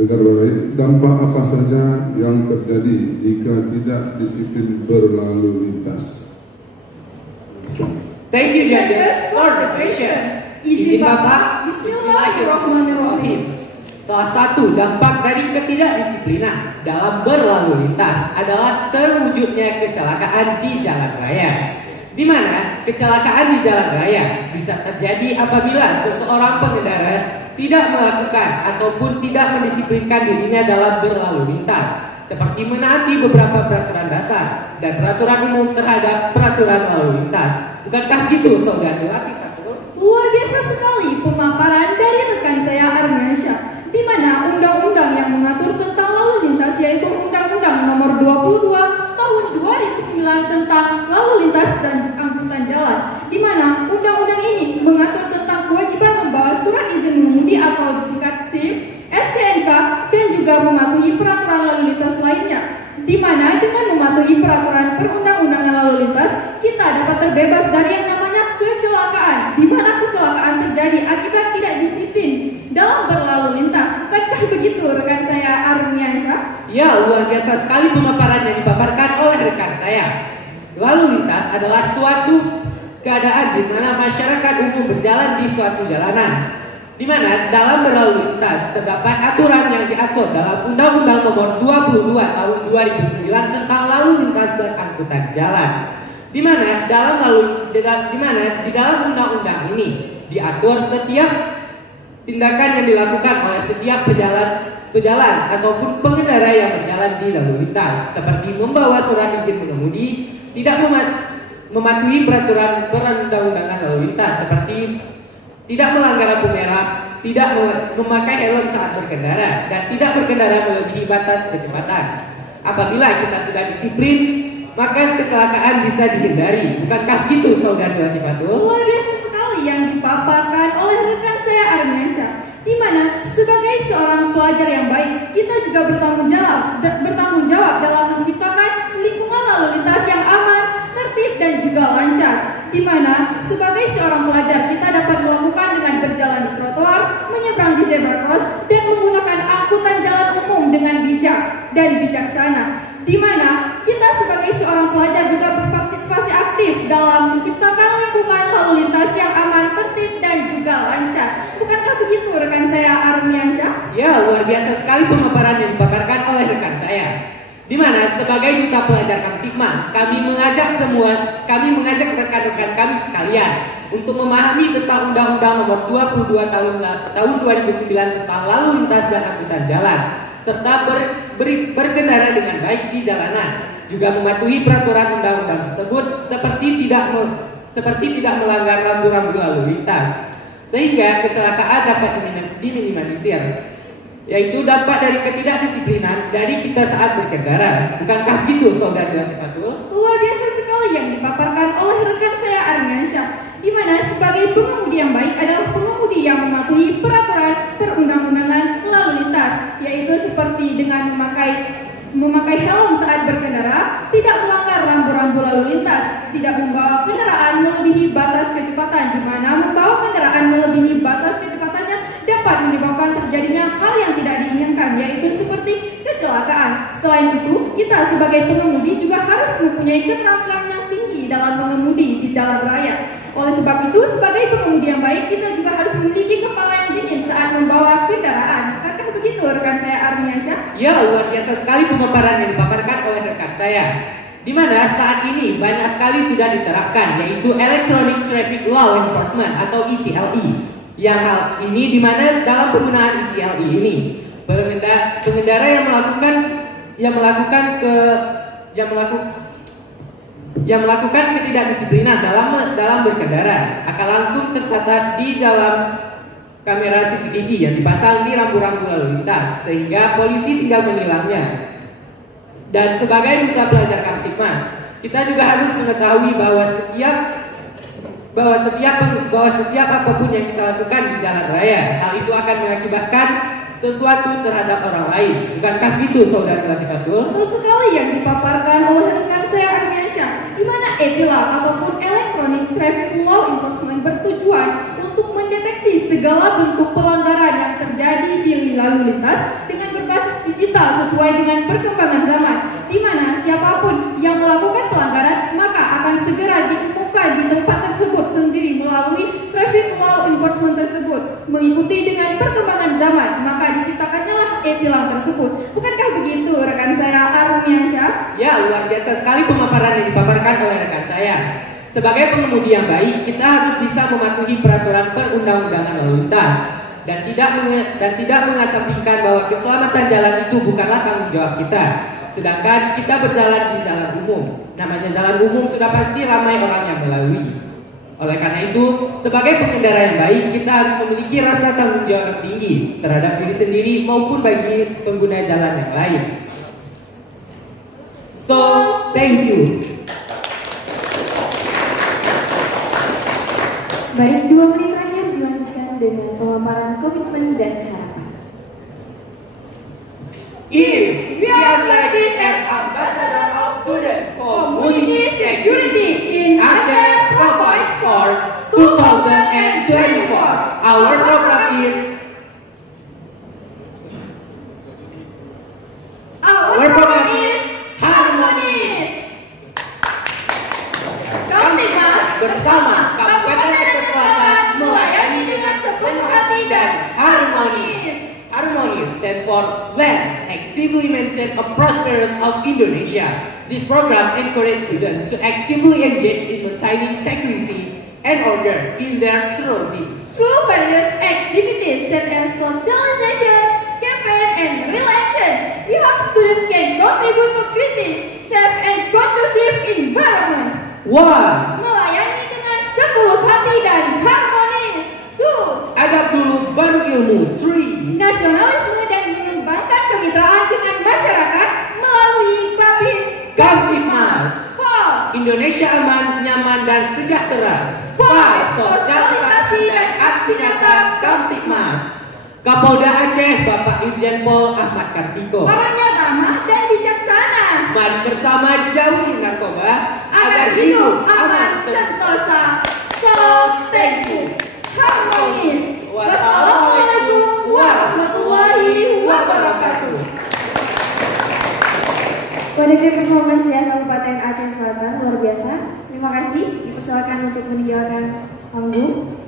Dengar baik, dampak apa saja yang terjadi jika tidak disiplin berlalu lintas? Thank you, judges, for the question. Izin Bapak, Bismillahirrahmanirrahim. Salah satu dampak dari ketidakdisiplinan dalam berlalu lintas adalah terwujudnya kecelakaan di jalan raya. Di mana kecelakaan di jalan raya bisa terjadi apabila seseorang pengendara tidak melakukan ataupun tidak mendisiplinkan dirinya dalam berlalu lintas, seperti menaati beberapa peraturan dasar dan peraturan umum terhadap peraturan lalu lintas. Bukankah gitu, Saudara Latifah? Luar biasa sekali pemaparan dari rekan saya Armansyah, di mana undang-undang yang mengatur tentang lalu lintas yaitu Undang-Undang Nomor 22 Tahun 2009 tentang lalu lintas dan angkutan jalan, di mana undang-undang ini mengatur tentang kewajiban membawa surat izin mengemudi atau disingkat SIM, STNK, dan juga mematuhi peraturan lalu lintas lainnya, di mana dengan mematuhi peraturan perundang-undangan lalu lintas kita dapat terbebas dari yang namanya kecelakaan, di mana kecelakaan terjadi akibat tidak disiplin dalam berlalu lintas. Bukankah begitu rekan saya Armiansyah? Ya, luar biasa sekali pemaparan yang dipaparkan oleh rekan saya. Lalu lintas adalah suatu keadaan di mana masyarakat umum berjalan di suatu jalanan, di mana dalam berlalu lintas terdapat aturan yang diatur dalam Undang-Undang Nomor 22 Tahun 2009 tentang lalu lintas dan angkutan jalan. Di mana di dalam undang-undang ini diatur setiap tindakan yang dilakukan oleh setiap pejalan ataupun pengendara yang berjalan di lalu lintas, seperti membawa surat izin mengemudi, tidak mematuhi peraturan perundang-undangan lalu lintas, seperti tidak melanggar lampu merah, tidak memakai helm saat berkendara, dan tidak berkendara melebihi batas kecepatan. Apabila kita sudah disiplin, maka kecelakaan bisa dihindari. Bukankah gitu, Saudara Latifah? Luar biasa sekali yang dipaparkan oleh rekan saya Armansyah, di mana sebagai seorang pelajar yang baik, kita juga bertanggung jawab dalam menciptakan lingkungan lalu lintas yang aman, tertib, dan juga lancar. Di mana sebagai seorang pelajar kita dapat melakukan dengan berjalan di trotoar, menyeberang di zebra cross, dan menggunakan angkutan jalan umum dengan bijak dan bijaksana. Di mana kita sebagai seorang pelajar juga berpartisipasi aktif dalam menciptakan lingkungan lalu lintas yang aman, tertib, dan juga lancar. Bukankah begitu rekan saya Armiansyah? Ya, luar biasa sekali pemaparan yang dipaparkan oleh rekan saya. Di mana sebagai duta pelajar Kamtibmas, kami mengajak rekan-rekan kami sekalian untuk memahami tentang Undang-Undang Nomor 22 Tahun 2009 tentang lalu lintas dan angkutan jalan, serta berkendara dengan baik di jalanan, juga mematuhi peraturan undang-undang tersebut seperti tidak melanggar rambu-rambu lalu lintas, sehingga kecelakaan dapat diminimalisir, yaitu dampak dari ketidakdisiplinan dari kita saat berkendara. Bukankah gitu, Saudara Latifah? Luar biasa sekali yang dipaparkan oleh rekan saya Armansyah, di mana sebagai pengemudi yang baik adalah pengemudi yang mematuhi peraturan perundang-undangan lalu lintas, yaitu seperti dengan memakai helm saat berkendara, tidak melanggar rambu-rambu lalu lintas, tidak membawa kendaraan melebihi batas kecepatan, di mana membawa kendaraan melebihi batas kecepatannya dapat menyebabkan terjadinya hal yang tidak diinginkan, yaitu seperti kecelakaan. Selain itu, kita sebagai pengemudi juga harus mempunyai keterampilan yang tinggi dalam mengemudi di jalan raya. Oleh sebab itu, sebagai pengemudi yang baik, kita juga harus memiliki kepala yang dingin saat membawa kendaraan. Bukankah begitu rekan saya Armiansyah? Ya, luar biasa sekali pemaparan yang dipaparkan oleh rekan saya. Di mana saat ini banyak sekali sudah diterapkan, yaitu Electronic Traffic Law Enforcement atau ETLE. Yang hal ini di mana dalam penggunaan ETLE ini, pengendara yang melakukan ketidakdisiplinan dalam berkendara akan langsung tercatat di dalam kamera CCTV yang dipasang di rambu-rambu lalu lintas, sehingga polisi tinggal menilangnya. Dan sebagai duta pelajar Kamtibmas, kita juga harus mengetahui bahwa setiap apapun yang kita lakukan di jalan raya, hal itu akan mengakibatkan sesuatu terhadap orang lain. Bukankah gitu, Saudara Latifah? Betul sekali yang dipaparkan oleh rekan saya Armiansyah, di mana ETLA ataupun Electronic Traffic Law Enforcement bertujuan untuk mendeteksi segala bentuk pelanggaran yang terjadi di lalu lintas dengan digital sesuai dengan perkembangan zaman, di mana siapapun yang melakukan pelanggaran maka akan segera diumumkan di tempat tersebut sendiri melalui traffic law enforcement tersebut. Mengikuti dengan perkembangan zaman, maka diciptakannya lah e-tilang tersebut. Bukankah begitu rekan saya Armiansyah? Ya, luar biasa sekali pemaparan yang dipaparkan oleh rekan saya. Sebagai pengemudi yang baik, kita harus bisa mematuhi peraturan perundang-undangan lalu lintas dan tidak mengesampingkan bahwa keselamatan jalan itu bukanlah tanggung jawab kita. Sedangkan kita berjalan di jalan umum. Namanya jalan umum sudah pasti ramai orang yang melalui. Oleh karena itu, sebagai pengendara yang baik, kita harus memiliki rasa tanggung jawab yang tinggi terhadap diri sendiri maupun bagi pengguna jalan yang lain. So, thank you. Baik, 2 menit terakhir dilanjutkan dengan pemaparan komitmen dan harapan. If we are selected as ambassador of student Community security in Aceh provides for 2024. Our program is harmonis. Kamtibmas bersama Kabupaten Aceh Selatan melayani dengan sepenuh hati dan harmonis. Harmonis stand for Let's actively maintain a prosperous of Indonesia. This program encourages students to actively engage in maintaining security and order in their surroundings. Through various activities such as socialization, campaign, and relation, we hope students can contribute to creating safe and conducive environment. 1. Melayani dengan setulus hati dan harmonis. 2. Adab dulu baru ilmu. 3. Nasionalisme dan mengembangkan kemitraan dengan masyarakat melalui Babin Kamtibmas. 4. Indonesia aman, nyaman, dan sejahtera. 5. Sosialisasi dan aksi nyata Kamtibmas. Kapolda Aceh Bapak Irjen Pol Ahmad Kartiko. Orangnya ramah dan bijaksana. Mari bersama jauhi narkoba Agar hidup aman sentosa. So, thank you. Harmonis. Wassalamualaikum warahmatullahi wabarakatuh. Kode performance ya Kabupaten Aceh Selatan luar biasa. Terima kasih. Dipersilakan untuk meninggalkan panggung.